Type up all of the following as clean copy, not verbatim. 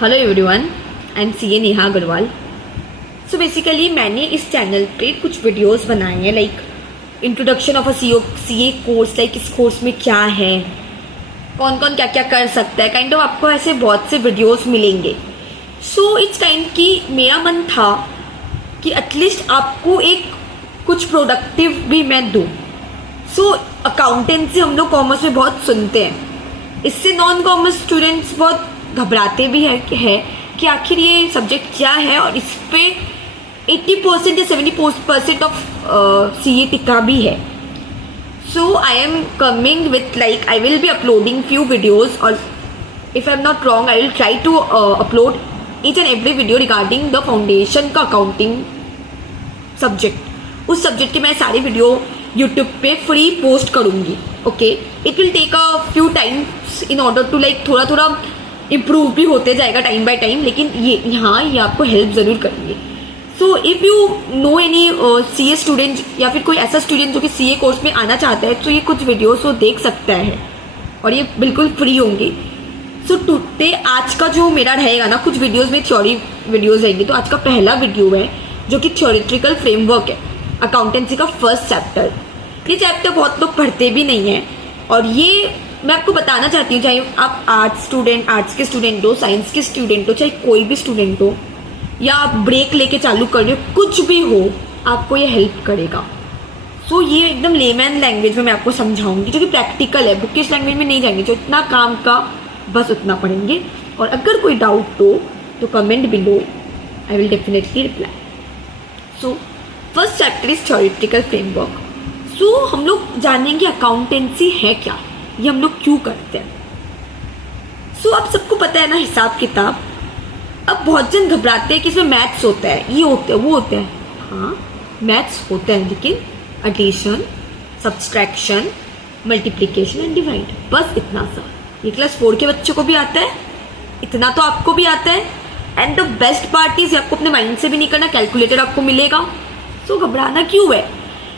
Hello everyone, I am CA Neha Agarwal. So basically मैंने इस channel पे कुछ वीडियोस बनाए हैं, like introduction of a CA course, like इस कोर्स में क्या है, कौन कौन क्या क्या कर सकता है, काइंड ऑफ आपको ऐसे बहुत से वीडियोस मिलेंगे। सो इट्स काइंड की मेरा मन था कि एटलीस्ट आपको एक कुछ प्रोडक्टिव भी मैं दूँ। सो अकाउंटेंसी हम लोग कॉमर्स में बहुत सुनते हैं, इससे नॉन कॉमर्स स्टूडेंट्स बहुत घबराते भी है कि आखिर ये सब्जेक्ट क्या है, और इस पे 80% या 70% ऑफ CA टिका भी है। So I am coming with like I will be uploading few videos, और if I am not wrong I will try to upload each and every video regarding the foundation का accounting subject. उस subject के मैं सारे video YouTube पे free post करूंगी। Okay, it will take a few times in order to like थोड़ा improve भी होते जाएगा टाइम बाय टाइम, लेकिन ये आपको हेल्प जरूर करेंगे। So if you know any CA student या फिर कोई ऐसा स्टूडेंट जो कि CA कोर्स में आना चाहता है, तो ये कुछ वीडियोस वो देख सकता है और ये बिल्कुल फ्री होंगे। सो टुडे आज का जो मेरा रहेगा ना, कुछ वीडियोस में थ्योरी वीडियोस रहेंगे। तो आज का पहला वीडियो है जो कि थ्योरेटिकल फ्रेमवर्क है, अकाउंटेंसी का फर्स्ट चैप्टर। ये चैप्टर बहुत लोग पढ़ते भी नहीं है, और ये मैं आपको बताना चाहती हूँ, चाहे आप आर्ट्स के स्टूडेंट हो, साइंस के स्टूडेंट हो, चाहे कोई भी स्टूडेंट हो, या आप ब्रेक लेके चालू कर रहे हो, कुछ भी हो, आपको ये हेल्प करेगा। सो ये एकदम लेमैन लैंग्वेज में मैं आपको समझाऊंगी, जो कि प्रैक्टिकल है, बुकिश लैंग्वेज में नहीं जाएंगे। जो इतना काम का बस उतना पढ़ेंगे, और अगर कोई डाउट हो तो comment below, I will definitely reply. So first chapter is theoretical framework. So हम लोग जानेंगे अकाउंटेंसी है क्या, ये हम लोग क्यों करते हैं। सो आप सबको पता है ना हिसाब किताब। अब बहुत जन घबराते हैं कि इसमें मैथ्स होता है, ये होता है, वो होता है। हाँ, मैथ्स होता है, लेकिन addition, subtraction, multiplication and divide, बस इतना सा। ये क्लास 4 के बच्चों को भी आता है, इतना तो आपको भी आता है। And the best part is आपको अपने माइंड से भी नहीं करना, कैलकुलेटर आपको मिलेगा। सो घबराना क्यों है,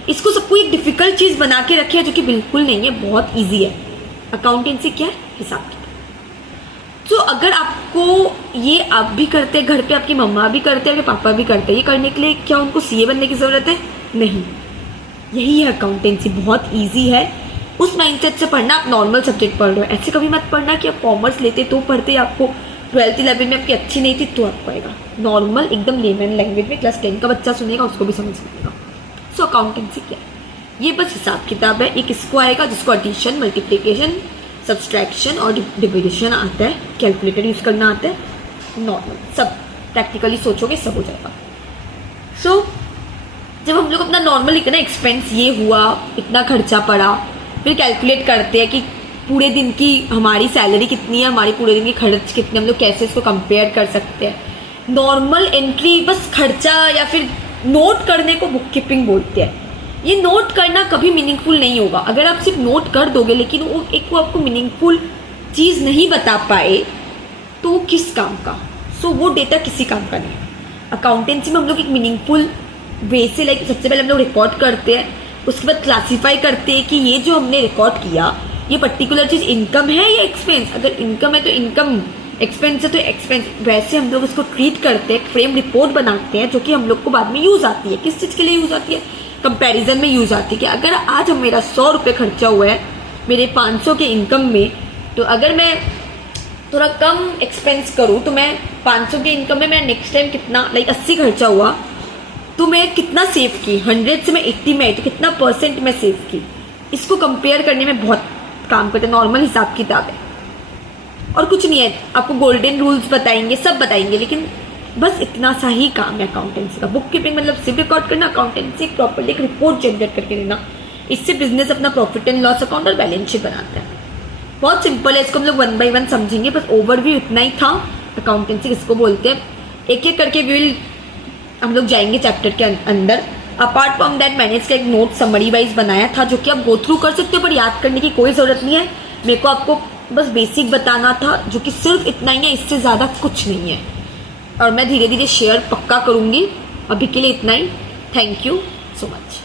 इसको सबको एक डिफिकल्ट चीज बना के रखे है, जो कि बिल्कुल नहीं है, बहुत इजी है। अकाउंटेंसी क्या है, हिसाब किताब। तो अगर आपको ये आप भी करते हैं, घर पे आपकी मम्मा भी करते हैं, आपके पापा भी करते हैं, ये करने के लिए क्या उनको CA बनने की जरूरत है? नहीं, यही है अकाउंटेंसी, बहुत इजी है। उस माइंडसेट से पढ़ना, आप नॉर्मल सब्जेक्ट पढ़ रहे हो, ऐसे कभी मत पढ़ना कि आप कॉमर्स लेते तो पढ़ते, आपको 12th 11 में आपकी अच्छी नहीं थी तो आपको आएगा। नॉर्मल एकदम लेमन लैंग्वेज में क्लास 10 का बच्चा सुनेगा, उसको भी समझ में। सो अकाउंटेंसी क्या है, ये बस हिसाब किताब है। एक इसको आएगा जिसको एडिशन, मल्टीप्लिकेशन, सब्सट्रैक्शन और डिविजन आता है, कैलकुलेटर यूज करना आता है, नॉर्मल सब प्रैक्टिकली सोचोगे सब हो जाएगा। सो जब हम लोग अपना नॉर्मल लिखना, एक्सपेंस ये हुआ, इतना खर्चा पड़ा, फिर कैलकुलेट करते हैं कि पूरे दिन की हमारी सैलरी कितनी है, हमारे पूरे दिन के खर्च कितने, हम लोग कैसे इसको कंपेयर कर सकते हैं। नॉर्मल एंट्री बस खर्चा या फिर नोट करने को बुक कीपिंग बोलते हैं। ये नोट करना कभी मीनिंगफुल नहीं होगा। अगर आप सिर्फ नोट कर दोगे लेकिन वो आपको मीनिंगफुल चीज नहीं बता पाए, तो वो किस काम का। सो वो डेटा किसी काम का नहीं। अकाउंटेंसी में हम लोग एक मीनिंगफुल वे से, लाइक सबसे पहले हम लोग रिकॉर्ड करते हैं, उसके बाद क्लासीफाई करते हैं कि ये जो हमने रिकॉर्ड किया, ये पर्टिकुलर चीज इनकम है या एक्सपेंस। अगर इनकम है तो इनकम, एक्सपेंस है तो एक्सपेंस। वैसे हम लोग इसको ट्रीट करते हैं, फ्रेम रिपोर्ट बनाते हैं, जो कि हम लोग को बाद में यूज आती है। किस चीज के लिए यूज आती है? कंपैरिजन में यूज आती है कि अगर आज मेरा 100 रुपये खर्चा हुआ है मेरे 500 के इनकम में, तो अगर मैं थोड़ा कम एक्सपेंस करूं तो मैं 500 के इनकम में मैं नेक्स्ट टाइम कितना, लाइक 80 खर्चा हुआ तो मैं कितना सेव की, 100 से मैं 80 में आई तो कितना % मैं सेव की। इसको कंपेयर करने में बहुत काम करते हैं। नॉर्मल हिसाब किताब है और कुछ नहीं है। आपको गोल्डन रूल्स बताएंगे, सब बताएंगे, लेकिन बस इतना सा ही काम है अकाउंटेंसी का। बुक कीपिंग मतलब सिर्फ रिकॉर्ड करना, अकाउंटेंसी प्रॉपर्ली एक रिपोर्ट जनरेट करके देना। इससे बिजनेस अपना प्रॉफिट एंड लॉस अकाउंट और बैलेंस शीट बनाता है। बहुत सिंपल है, इसको हम लोग 1 by 1 समझेंगे। बस ओवरव्यू इतना ही था अकाउंटेंसी किसको बोलते हैं। एक एक करके हम लोग जाएंगे चैप्टर के अंदर। अपार्ट फ्रॉम दैट मैंने इसका एक नोट समरी वाइज बनाया था, जो कि आप गो थ्रू कर सकते हो, पर याद करने की कोई जरूरत नहीं है। मेरे को आपको बस बेसिक बताना था, जो कि सिर्फ इतना ही है, इससे ज्यादा कुछ नहीं है। और मैं धीरे धीरे शेयर पक्का करूंगी। अभी के लिए इतना ही। Thank you so much.